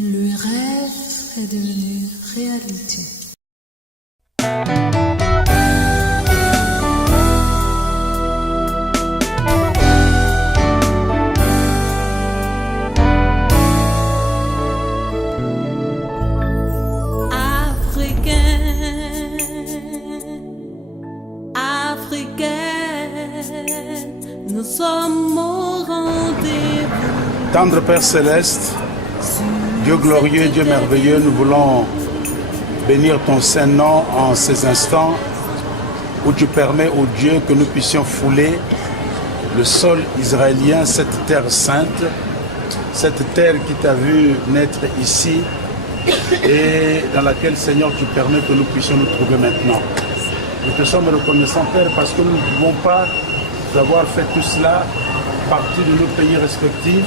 Le rêve est devenu réalité. Nous sommes au rendez-vous. Tendre Père Céleste, Dieu glorieux, Dieu merveilleux, nous voulons bénir ton Saint-Nom en ces instants où tu permets, ô Dieu, que nous puissions fouler le sol israélien, cette terre sainte, cette terre qui t'a vu naître ici et dans laquelle, Seigneur, tu permets que nous puissions nous trouver maintenant. Nous te sommes reconnaissants, Père, parce que nous ne pouvons pas avoir fait tout cela partie de nos pays respectifs,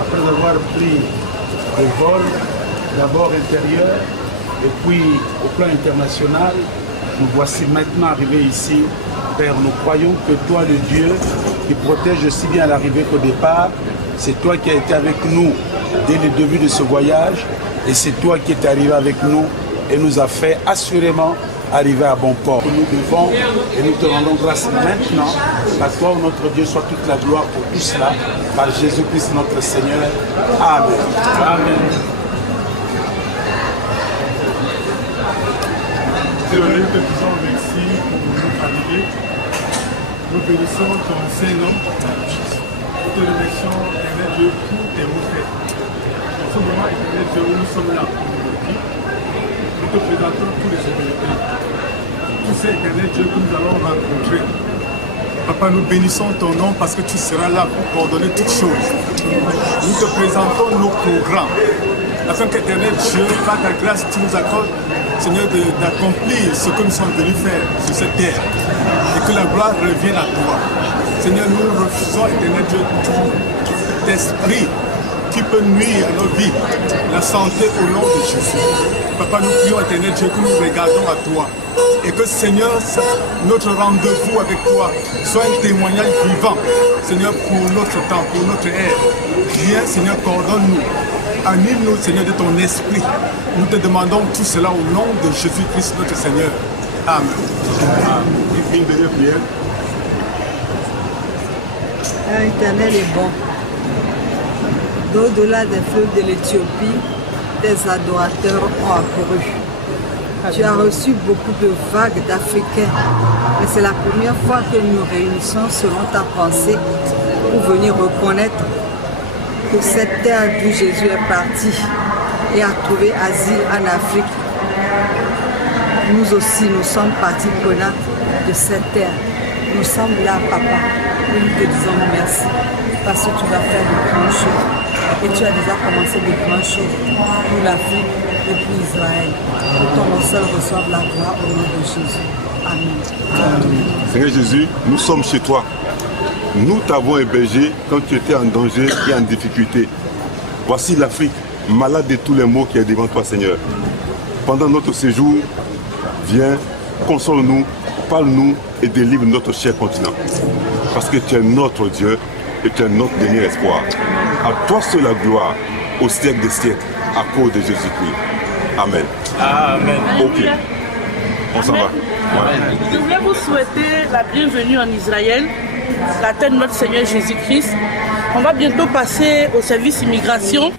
après avoir pris le vol, d'abord intérieur, et puis au plan international. Nous voici maintenant arrivés ici. Père, nous croyons que toi, le Dieu, qui protège aussi bien à l'arrivée qu'au départ, c'est toi qui as été avec nous dès le début de ce voyage, et c'est toi qui es arrivé avec nous et nous a fait assurément arriver à bon port. Nous devons et nous te rendons grâce maintenant. À toi, notre Dieu, soit toute la gloire pour tout cela, par Jésus-Christ notre Seigneur. Amen. Amen. Désolé que nous sommes ici pour notre arrivée. Nous bénissons ton Saint-Nom. Nous te remercions, Éternel Dieu, pour tes refaits. En ce moment, Éternel Dieu, où nous sommes là pour nous te présentons tous les sécurités. Tu sais, Éternel Dieu, que nous allons rencontrer. Papa, nous bénissons ton nom parce que tu seras là pour coordonner toutes choses. Nous te présentons nos programmes, afin qu'Éternel Dieu, par ta grâce, tu nous accordes, Seigneur, d'accomplir ce que nous sommes venus faire sur cette terre. Et que la gloire revienne à toi. Seigneur, nous refusons, Éternel Dieu, tout esprit qui peut nuire à nos vies, la santé au nom de Jésus. Papa, nous prions, Éternel Dieu, que nous regardons à toi. Et que, Seigneur, notre rendez-vous avec toi soit un témoignage vivant, Seigneur, pour notre temps, pour notre ère. Viens, Seigneur, coordonne-nous. Anime-nous, Seigneur, de ton esprit. Nous te demandons tout cela au nom de Jésus-Christ, notre Seigneur. Amen. Une dernière prière. Père éternel est bon. D'au-delà des fleuves de l'Éthiopie, des adorateurs ont accouru. Tu as reçu beaucoup de vagues d'Africains, mais c'est la première fois que nous nous réunissons selon ta pensée pour venir reconnaître que cette terre d'où Jésus est parti et a trouvé asile en Afrique. Nous aussi, nous sommes partie prenante de cette terre. Nous sommes là, Papa, et nous te disons merci parce que tu vas faire de grandes choses. Et tu as déjà commencé de grandes choses pour l'Afrique et pour Israël. Que ton nom seul reçoive la gloire au nom de Jésus. Amen. Seigneur Jésus, nous sommes chez toi. Nous t'avons hébergé quand tu étais en danger et en difficulté. Voici l'Afrique, malade de tous les maux qui est devant toi, Seigneur. Pendant notre séjour, viens, console-nous, parle-nous et délivre notre cher continent. Parce que tu es notre Dieu et tu es notre dernier espoir. À toi seul la gloire, au siècle des siècles, à cause de Jésus-Christ. Amen. Amen. Ok. On s'en va. Amen. Je voulais vous souhaiter la bienvenue en Israël, la terre de notre Seigneur Jésus-Christ. On va bientôt passer au service immigration.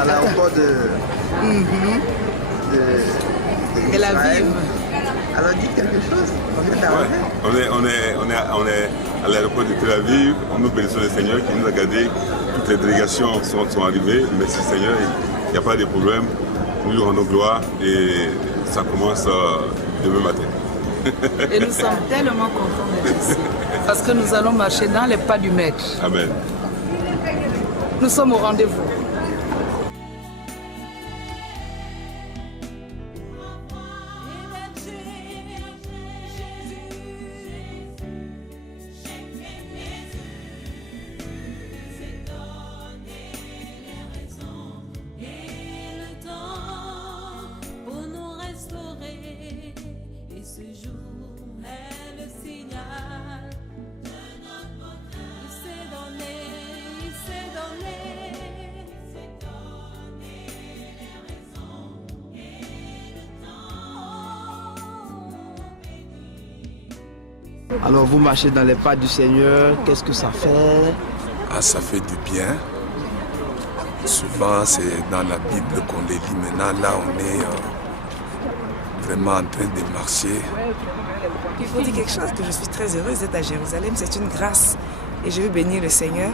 À l'aéroport de Tel Aviv. Alors dites quelque chose. On est à l'aéroport de Tel Aviv. Nous bénissons le Seigneur qui nous a gardés. Toutes les délégations sont arrivées. Merci Seigneur, il n'y a pas de problème. Nous lui rendons gloire et ça commence demain matin. Et nous sommes tellement contents d'être ici. Parce que nous allons marcher dans les pas du Maître. Amen. Nous sommes au rendez-vous. jour est le signal de notre bonheur. Il s'est donné, il s'est donné. Il s'est donné les raisons et le temps béni. Alors vous marchez dans les pas du Seigneur, qu'est-ce que ça fait? Ah, ça fait du bien. Souvent, c'est dans la Bible qu'on les lit. Maintenant, là, on est vraiment en train de marcher. Il faut dire quelque chose, que je suis très heureuse d'être à Jérusalem. C'est une grâce et je veux bénir le Seigneur.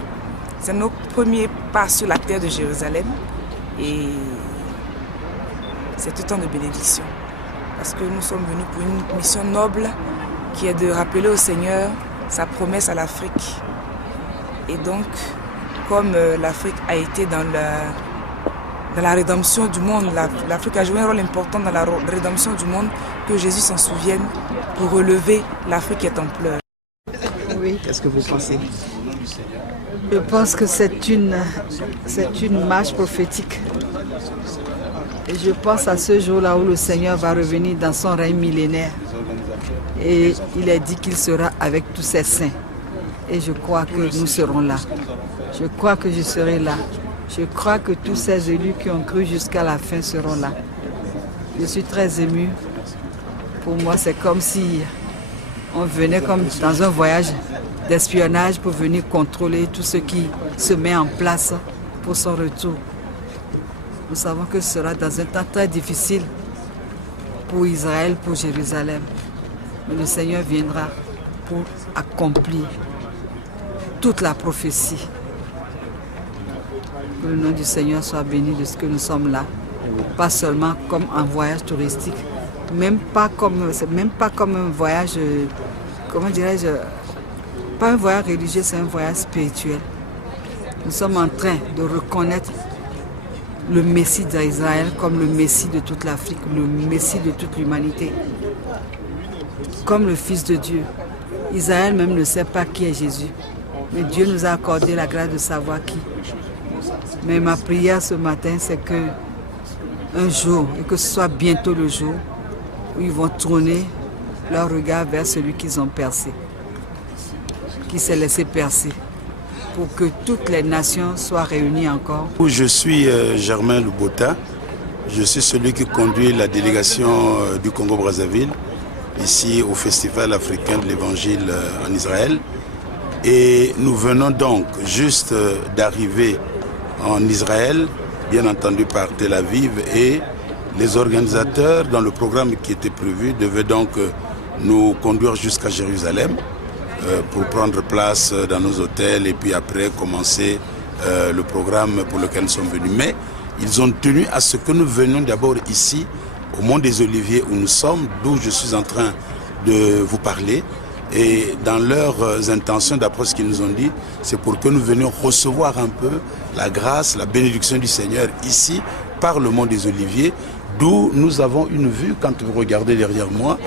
C'est nos premiers pas sur la terre de Jérusalem et c'est tout temps de bénédiction. Parce que nous sommes venus pour une mission noble qui est de rappeler au Seigneur sa promesse à l'Afrique. Et donc, comme l'Afrique a été dans la rédemption du monde, l'Afrique a joué un rôle important dans la rédemption du monde, que Jésus s'en souvienne pour relever l'Afrique qui est en pleurs. Oui, qu'est-ce que vous pensez? Je pense que c'est une marche prophétique. Et je pense à ce jour-là où le Seigneur va revenir dans son règne millénaire. Et il a dit qu'il sera avec tous ses saints. Et je crois que nous serons là. Je crois que je serai là. Je crois que tous ces élus qui ont cru jusqu'à la fin seront là. Je suis très émue. Pour moi, c'est comme si on venait comme dans un voyage d'espionnage pour venir contrôler tout ce qui se met en place pour son retour. Nous savons que ce sera dans un temps très difficile pour Israël, pour Jérusalem. Mais le Seigneur viendra pour accomplir toute la prophétie. Que le nom du Seigneur soit béni de ce que nous sommes là. Pas seulement comme un voyage touristique, même pas comme un voyage, comment dirais-je, pas un voyage religieux, c'est un voyage spirituel. Nous sommes en train de reconnaître le Messie d'Israël comme le Messie de toute l'Afrique, le Messie de toute l'humanité, comme le Fils de Dieu. Israël même ne sait pas qui est Jésus, mais Dieu nous a accordé la grâce de savoir qui. Mais ma prière ce matin, c'est que un jour, et que ce soit bientôt le jour, où ils vont tourner leur regard vers celui qu'ils ont percé, qui s'est laissé percer, pour que toutes les nations soient réunies encore. Je suis Germain Lubota, je suis celui qui conduit la délégation du Congo-Brazzaville, ici au Festival africain de l'Évangile en Israël. Et nous venons donc juste d'arriver en Israël, bien entendu par Tel Aviv, et les organisateurs, dans le programme qui était prévu, devaient donc nous conduire jusqu'à Jérusalem pour prendre place dans nos hôtels et puis après commencer le programme pour lequel nous sommes venus. Mais ils ont tenu à ce que nous venions d'abord ici, au Mont des Oliviers où nous sommes, d'où je suis en train de vous parler. Et dans leurs intentions, d'après ce qu'ils nous ont dit, c'est pour que nous venions recevoir un peu la grâce, la bénédiction du Seigneur ici, par le Mont des Oliviers, d'où nous avons une vue, quand vous regardez derrière moi,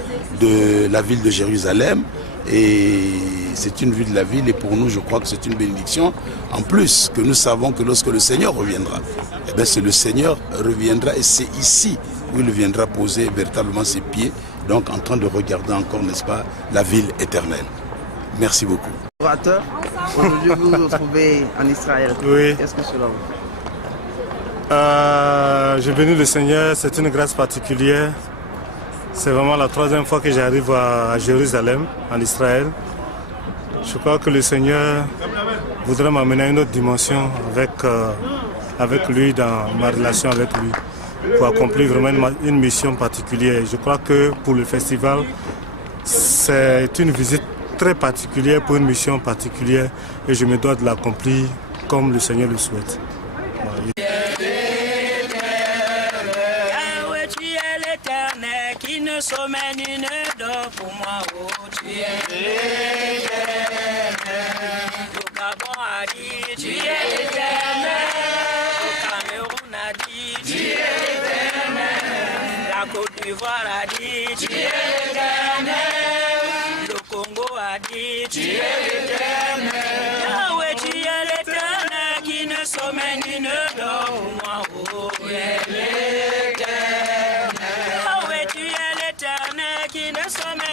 de la ville de Jérusalem. Et c'est une vue de la ville et pour nous, je crois que c'est une bénédiction. En plus, que nous savons que lorsque le Seigneur reviendra, eh bien, c'est le Seigneur reviendra et c'est ici où il viendra poser véritablement ses pieds. Donc en train de regarder encore, n'est-ce pas, la ville éternelle. Merci beaucoup. Orateur, aujourd'hui vous vous retrouvez en Israël. Oui. Qu'est-ce que cela vous J'ai béni le Seigneur, c'est une grâce particulière. C'est vraiment la troisième fois que j'arrive à Jérusalem, en Israël. Je crois que le Seigneur voudrait m'amener à une autre dimension avec lui, dans ma relation avec lui, pour accomplir vraiment une mission particulière. Je crois que pour le festival, c'est une visite très particulière pour une mission particulière et je me dois de l'accomplir comme le Seigneur le souhaite. Qui ne sommet ni ne dort pour moi, oh tu es l'éternel. Le Gabon a dit, tu es l'éternel. Le Cameroun a dit, tu es l'éternel. La Côte d'Ivoire a dit, tu es l'éternel. Le Congo a dit, tu es l'éternel. Yahweh, tu es l'éternel qui ne sommet ni ne dort pour moi, oh tu es l'éternel. Qui ne sommet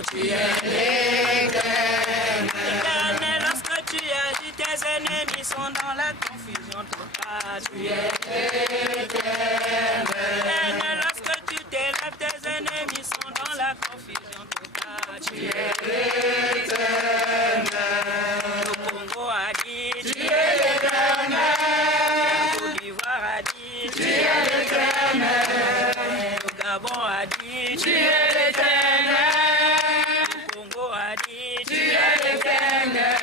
oh, tu es l'éternel. Éternel, lorsque tu agis, tes ennemis sont dans la confusion totale. Tu es l'éternel. Éternel, lorsque tu t'élèves, tes ennemis sont dans la confusion totale. Tu es l'éternel. Le Congo a dit, tu es l'éternel. La Côte d'Ivoire a dit, tu es l'éternel. Le Gabon a dit, tu es l'éternel. Le Congo a dit, tu es l'éternel.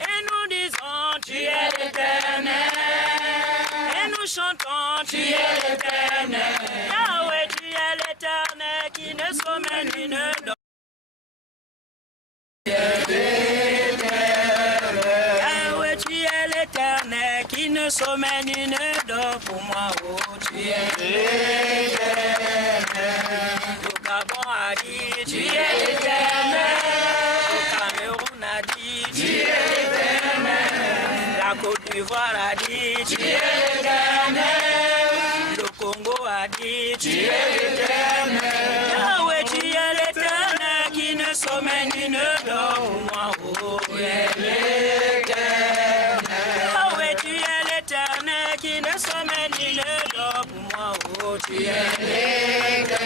Et nous disons, tu es l'éternel. Et nous chantons, tu es l'éternel. Yahweh, tu es l'éternel qui ne sommeille ni ne dort. Yahweh, tu es l'éternel qui ne sommeille ni ne dort pour moi. Oh, tu es l'éternel. Le Gabon a dit, tu es l'éternel. Le Cameroun a dit, tu es l'éternel. La Côte d'Ivoire a dit, tu es l'éternel. Le Congo a dit, tu es l'éternel. Yahweh, tu es l'éternel qui ne sommeille ni ne dort pour moi. Oh, tu es l'éternel. Yahweh, tu es l'éternel qui ne sommeille ni ne dort pour moi. Oh, tu es l'éternel.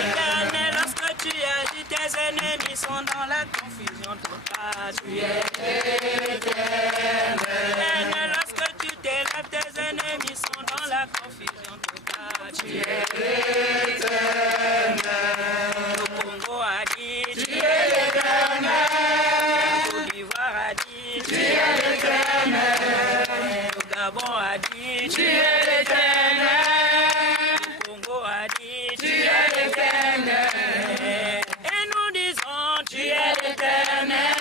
Éternel, lorsque tu agis, tes ennemis sont dans la confusion totale. Tu es l'éternel. Éternel, lorsque tu t'élèves, tes ennemis sont dans la confusion totale. Tu es l'éternel. Le Congo a dit, tu es l'éternel. La Côte d'Ivoire a dit, tu es l'éternel. Le Gabon a dit, tu es l'éternel. Le Congo a dit, tu es l'éternel. Et nous disons, tu es l'éternel.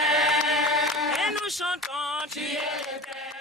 Et nous chantons, tu es l'éternel.